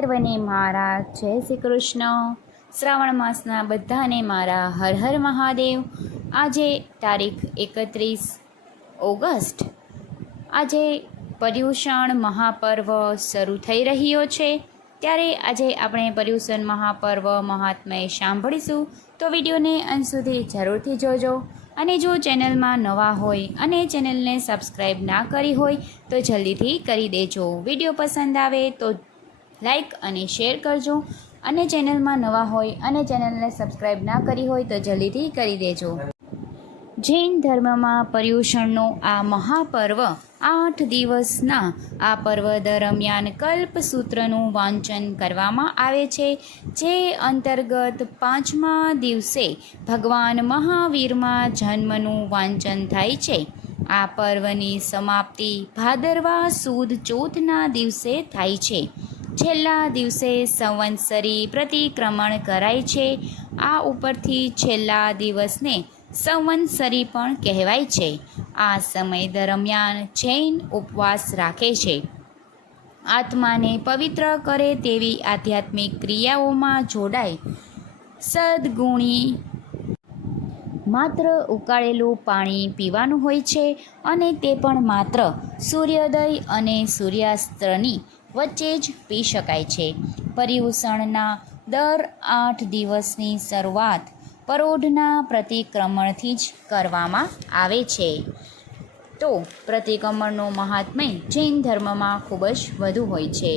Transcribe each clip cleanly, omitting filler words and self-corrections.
સર્વને મારા જય શ્રી કૃષ્ણ. શ્રાવણ માસના બધાને મારા હર હર મહાદેવ. આજે તારીખ 31 ઓગસ્ટ. આજે પર્યુષણ મહાપર્વ શરૂ થઈ રહ્યો છે. ત્યારે આજે આપણે પર્યુષણ મહાપર્વ મહાત્મ્ય સાંભળીશું. તો વિડીયોને અંત સુધી જરૂરથી જોજો. અને જો ચેનલમાં નવા હોય અને ચેનલને સબસ્ક્રાઈબ ના કરી હોય તો જલ્દીથી કરી દેજો. વિડીયો પસંદ આવે તો લાઈક અને શેર કરજો. અને ચેનલમાં નવા હોય અને ચેનલને સબસ્ક્રાઈબ ના કરી હોય તો જલ્દીથી કરી દેજો. જૈન ધર્મમાં પર્યુષણનો આ મહાપર્વ 8 દિવસના આ પર્વ દરમિયાન કલ્પસૂત્રનું વાંચન કરવામાં આવે છે. જે અંતર્ગત 5મા દિવસે ભગવાન મહાવીરમાં જન્મનું વાંચન થાય છે. આ પર્વની સમાપ્તિ ભાદરવા સુદ ચોથના દિવસે થાય છે. છેલ્લા દિવસે સંવત્સરી પ્રતિક્રમણ કરાય છે. આ ઉપરથી છેલ્લા દિવસને સંવત્સરી પણ કહેવાય છે. આ સમય દરમિયાન જૈન ઉપવાસ રાખે છે. આત્માને પવિત્ર કરે તેવી આધ્યાત્મિક ક્રિયાઓમાં જોડાય. સદગુણી માત્ર ઉકાળેલું પાણી પીવાનું હોય છે અને તે પણ માત્ર સૂર્યોદય અને સૂર્યાસ્તની વચ્ચે જ પી શકાય છે. પર્યુષણના દર 8 દિવસની શરૂઆત પરોઢના પ્રતિક્રમણથી જ કરવામાં આવે છે. તો પ્રતિક્રમણનો મહાત્મ્ય જૈન ધર્મમાં ખૂબ જ વધુ હોય છે.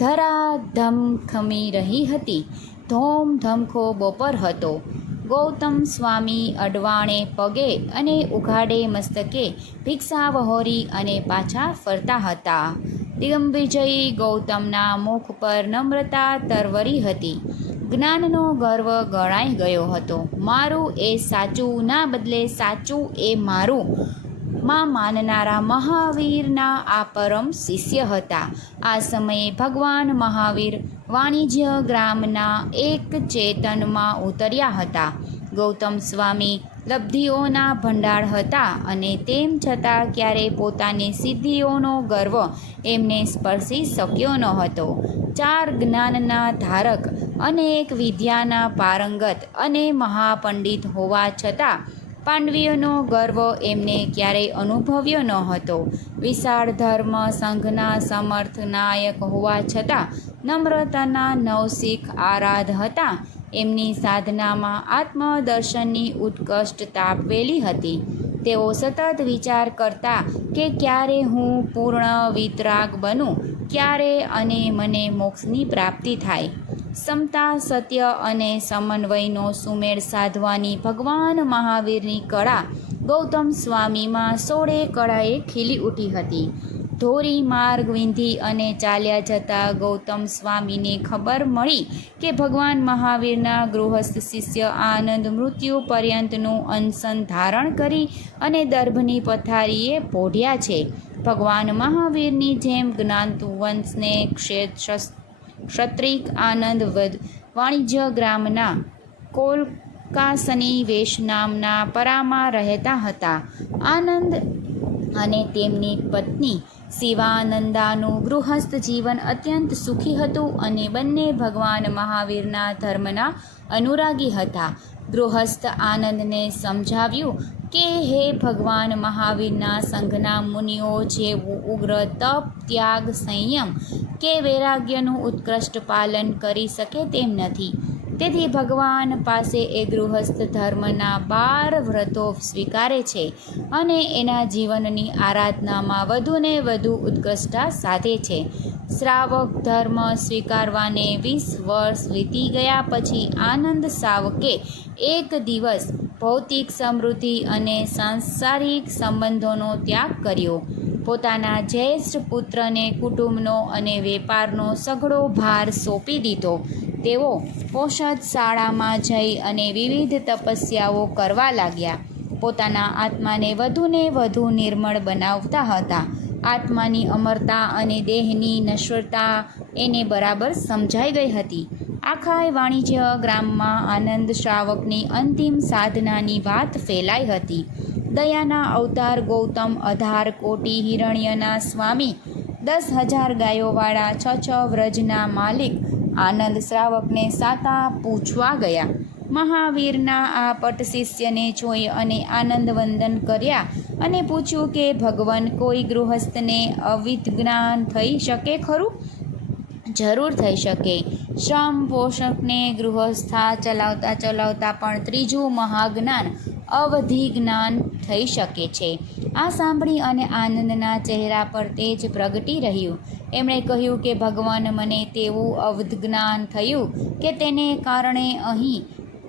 ધરા ધમખમી રહી હતી, ધોમ ધમખો બપોર હતો. ગૌતમ સ્વામી અડવાણે પગે અને ઉઘાડે મસ્તકે ભિક્ષા વહોરી અને પાછા ફરતા હતા. દિગંબરજયી ગૌતમના મુખ પર નમ્રતા તરવરી હતી. જ્ઞાનનો ગર્વ ગણાઈ ગયો હતો. મારું એ સાચું ના બદલે સાચું એ મારું માં માનનારા મહાવીરના આ પરમ શિષ્ય હતા. આ સમયે ભગવાન મહાવીર વાણિજ્ય ગ્રામના એક ચેતનમાં ઉતર્યા હતા. ગૌતમ સ્વામી લબ્ધિઓના ભંડાર હતા અને તેમ છતાં ક્યારેય પોતાની સિદ્ધિઓનો ગર્વ એમને સ્પર્શી શક્યો ન હતો. 4 જ્ઞાનના ધારક અને એક વિદ્યાના પારંગત અને મહાપંડિત હોવા છતાં પાંડવીઓનો ગર્વ એમને ક્યારેય અનુભવ્યો ન હતો. વિશાળ ધર્મ સંઘના સમર્થ નાયક હોવા છતાં નમ્રતાના નવશીખ આરાધ હતા. એમની સાધનામાં આત્મદર્શનની ઉત્કૃષ્ટ તાપવેલી હતી. તેઓ સતત વિચાર કરતા કે ક્યારે હું પૂર્ણ વિતરાગ બનું, ક્યારે અને મને મોક્ષની પ્રાપ્તિ થાય. સમતા, સત્ય અને સમન્વયનો સુમેળ સાધવાની ભગવાન મહાવીરની કળા ગૌતમ સ્વામીમાં 16 કળાએ ખીલી ઉઠી હતી. ધોરી માર્ગ વિંધી અને ચાલ્યા જતા ગૌતમ સ્વામીને ખબર મળી કે ભગવાન મહાવીરના ગૃહસ્થ શિષ્ય આનંદ મૃત્યુ પર્યંતનું અનશન ધારણ કરી અને દર્ભની પથારીએ પોઢ્યા છે. ભગવાન મહાવીરની જેમ જ્ઞાનવંશને ક્ષત્રિક આનંદ વાણિજ્ય ગ્રામના કોલકાસની વેશ નામના પરામાં રહેતા હતા. આનંદ અને તેમની પત્ની શિવાનંદાનું ગૃહસ્થ જીવન અત્યંત સુખી હતું અને બંને ભગવાન મહાવીરના ધર્મના અનુરાગી હતા. ગૃહસ્થ આનંદને સમજાવ્યું કે હે ભગવાન મહાવીરના સંઘના મુનિઓ જેવું ઉગ્ર તપ, ત્યાગ, સંયમ કે વૈરાગ્યનું ઉત્કૃષ્ટ પાલન કરી શકે તેમ નથી. તેથી ભગવાન પાસે એ ગૃહસ્થ ધર્મના 12 વ્રતો સ્વીકારે છે અને એના જીવનની આરાધનામાં વધુને વધુ ઉત્કૃષ્ટતા સાધે છે. શ્રાવક ધર્મ સ્વીકારવાને 20 વર્ષ વીતી ગયા પછી આનંદ શાવકે એક દિવસ ભૌતિક સમૃદ્ધિ અને સાંસારિક સંબંધોનો ત્યાગ કર્યો. પોતાના જ્યેષ્ઠ પુત્રને કુટુંબનો અને વેપારનો સઘળો ભાર સોંપી દીધો. તેઓ ઔષધશાળામાં જઈ અને વિવિધ તપસ્યાઓ કરવા લાગ્યા. પોતાના આત્માને વધુને વધુ નિર્મળ બનાવતા હતા. આત્માની અમરતા અને દેહની નશ્વરતા એને બરાબર સમજાઈ ગઈ હતી. આખા વાણિજ્ય ગ્રામમાં આનંદ શ્રાવકની અંતિમ સાધનાની વાત ફેલાઈ હતી. દયાના અવતાર ગૌતમ અધાર કોટી હિરણ્યના સ્વામી 10,000 ગાયોવાળા 6 વ્રજના માલિક આનંદ શ્રાવકને સાતા પૂછવા ગયા. મહાવીરના આ પટ શિષ્યને જોઈ અને આનંદ વંદન કર્યા અને પૂછ્યું કે ભગવાન, કોઈ ગૃહસ્થને અવિદ્જ્ઞાન થઈ શકે ખરું? જરૂર થઈ શકે. શ્રમ પોષકને ગૃહસ્થા ચલાવતા પણ ત્રીજું મહાજ્ઞાન અવધિ જ્ઞાન થઈ શકે છે. આ સાંભળી અને આનંદના ચહેરા પર તેજ પ્રગટી રહ્યું. એમણે કહ્યું કે ભગવાન, મને તેવું અવધજ્ઞાન થયું કે તેને કારણે અહીં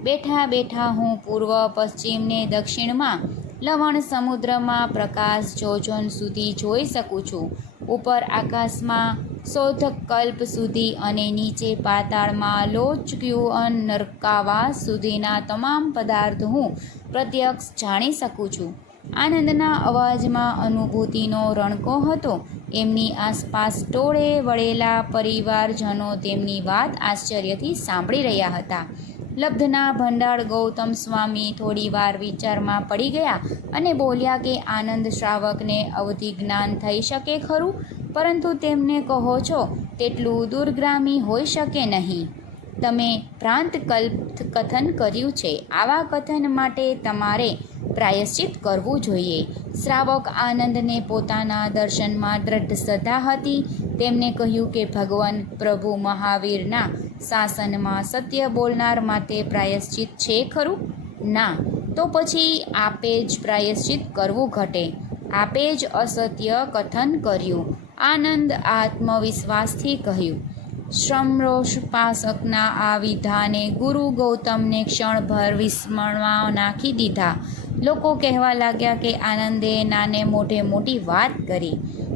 બેઠા બેઠા હું પૂર્વ, પશ્ચિમ ને દક્ષિણમાં લવણ સમુદ્રમાં પ્રકાશ જોજન સુધી જોઈ શકું છું. ઉપર આકાશમાં શોધકલ્પ સુધી અને નીચે પાતાળમાં લોચક્યુઅન નરકાવાસ સુધીના તમામ પદાર્થ હું પ્રત્યક્ષ જાણી શકું છું. આનંદના અવાજમાં અનુભૂતિનો રણકો હતો. એમની આસપાસ ટોળે વળેલા પરિવારજનો તેમની વાત આશ્ચર્યથી સાંભળી રહ્યા હતા. લબ્ધના ભંડાર ગૌતમ સ્વામી થોડીવાર વિચારમાં પડી ગયા અને બોલ્યા કે આનંદ શ્રાવકને અવધિ જ્ઞાન થઈ શકે ખરું? પરંતુ તેમને કહો છો તેટલું દૂરગામી હોઈ શકે નહીં. તમે ભ્રાંત કથન કર્યું છે. આવા કથન માટે તમારે પ્રાયશ્ચિત કરવું જોઈએ. શ્રાવક આનંદને પોતાના દર્શનમાં દ્રઢ શ્રદ્ધા હતી. તેમને કહ્યું કે ભગવાન પ્રભુ મહાવીરના શાસનમાં સત્ય બોલનાર માટે પ્રાયશ્ચિત છે ખરું? ના. તો પછી આપે જ પ્રાયશ્ચિત કરવું ઘટે. આપે જ અસત્ય કથન કર્યું. આનંદ આત્મવિશ્વાસથી કહ્યું. શ્રમરોષપાસકના આ વિધાને ગુરુ ગૌતમને ક્ષણભર વિસ્મરણમાં નાખી દીધા. લોકો કહેવા લાગ્યા કે આનંદે નાને મોઢે મોટી વાત કરી.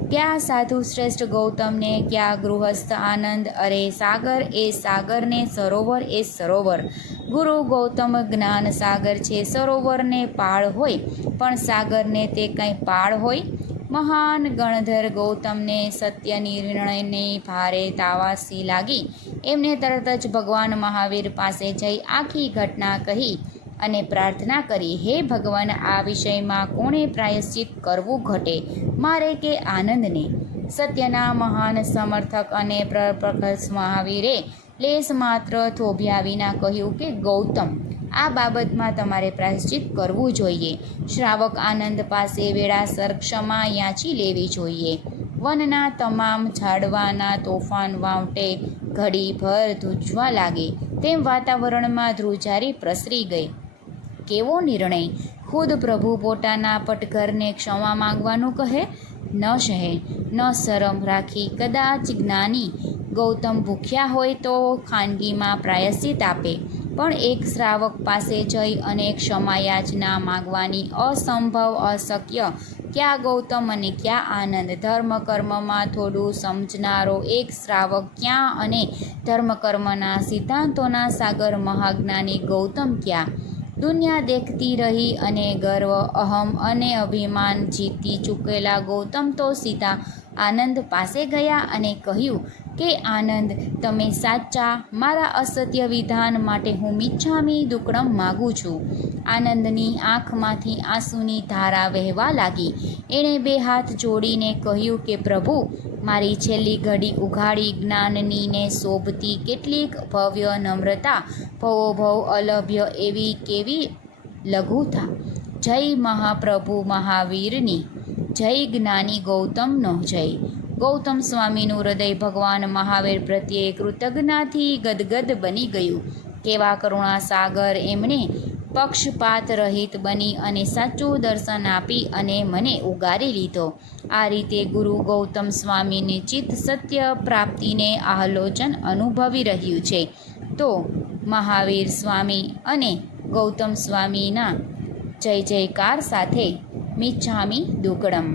ક્યાં સાધુ શ્રેષ્ઠ ગૌતમને, ક્યાં ગૃહસ્થ આનંદ! અરે સાગર એ સાગર ને સરોવર એ સરોવર. ગુરુ ગૌતમ જ્ઞાન સાગર છે. સરોવરને પાળ હોય પણ સાગરને તે કંઈ પાળ હોય? મહાન ગણધર ગૌતમને સત્ય નિર્ણયની ભારે તાવાસી લાગી. એમને તરત જ ભગવાન મહાવીર પાસે જઈ આખી ઘટના કહી અને પ્રાર્થના કરી, હે ભગવાન, આ વિષયમાં કોણે પ્રાયશ્ચિત કરવું ઘટે, મારે કે આનંદને? સત્યના મહાન સમર્થક અને પ્રખર મહાવીરે લેશ માત્ર થોભ્યા વિના કહ્યું કે ગૌતમ, આ બાબતમાં તમારે પ્રાયશ્ચિત કરવું જોઈએ. શ્રાવક આનંદ પાસે વેળાસર ક્ષમા યાચી લેવી જોઈએ. વનના તમામ ઝાડવાના તોફાન વાવટે ઘડીભર ધ્રુજવા લાગે તેમ વાતાવરણમાં ધ્રુજારી પ્રસરી ગઈ. કેવો નિર્ણય! ખુદ પ્રભુ પોતાના પટઘરને ક્ષમા માંગવાનું કહે! ન સહે, ન શરમ રાખી. કદાચ જ્ઞાની ગૌતમ ભૂખ્યા હોય તો ખાંડીમાં પ્રાયશ્ચિત આપે, પણ એક શ્રાવક પાસે જઈ અને ક્ષમા યાચના માગવાની અસંભવ, અશક્ય. ક્યાં ગૌતમ અને ક્યાં આનંદ? ધર્મકર્મમાં થોડું સમજનારો એક શ્રાવક ક્યાં અને ધર્મકર્મના સિદ્ધાંતોના સાગર મહાજ્ઞાની ગૌતમ ક્યાં? દુનિયા દેખતી રહી અને ગર્વ, અહમ અને અભિમાન જીતી ચૂકેલા ગૌતમ તો સીધા આનંદ પાસે ગયા અને કહ્યું કે આનંદ, તમે સાચા. મારા અસત્ય વિધાન માટે હું મિચ્છામી દુક્કડમ માગું છું. આનંદની આંખમાંથી આંસુની ધારા વહેવા લાગી. એણે બે હાથ જોડીને કહ્યું કે પ્રભુ, મારી છેલ્લી ઘડી ઉઘાડી. જ્ઞાનની ને શોભતી કેટલીક ભવ્ય નમ્રતા, ભવોભવ અલભ્ય એવી કેવી લઘુતા! જય મહાપ્રભુ મહાવીરની જય! જ્ઞાની ગૌતમનો જય! ગૌતમ સ્વામીનું હૃદય ભગવાન મહાવીર પ્રત્યે કૃતજ્ઞતાથી ગદગદ બની ગયું. કેવા કરુણા સાગર! એમણે પક્ષપાત રહિત બની અને સાચું દર્શન આપી અને મને ઉગારી લીધો. આ રીતે ગુરુ ગૌતમ સ્વામીને ચિત્ત સત્ય પ્રાપ્તિને આહલોચન અનુભવી રહ્યું છે. તો મહાવીર સ્વામી અને ગૌતમ સ્વામીના જય જયકાર સાથે મિચ્છામી દુક્કડમ.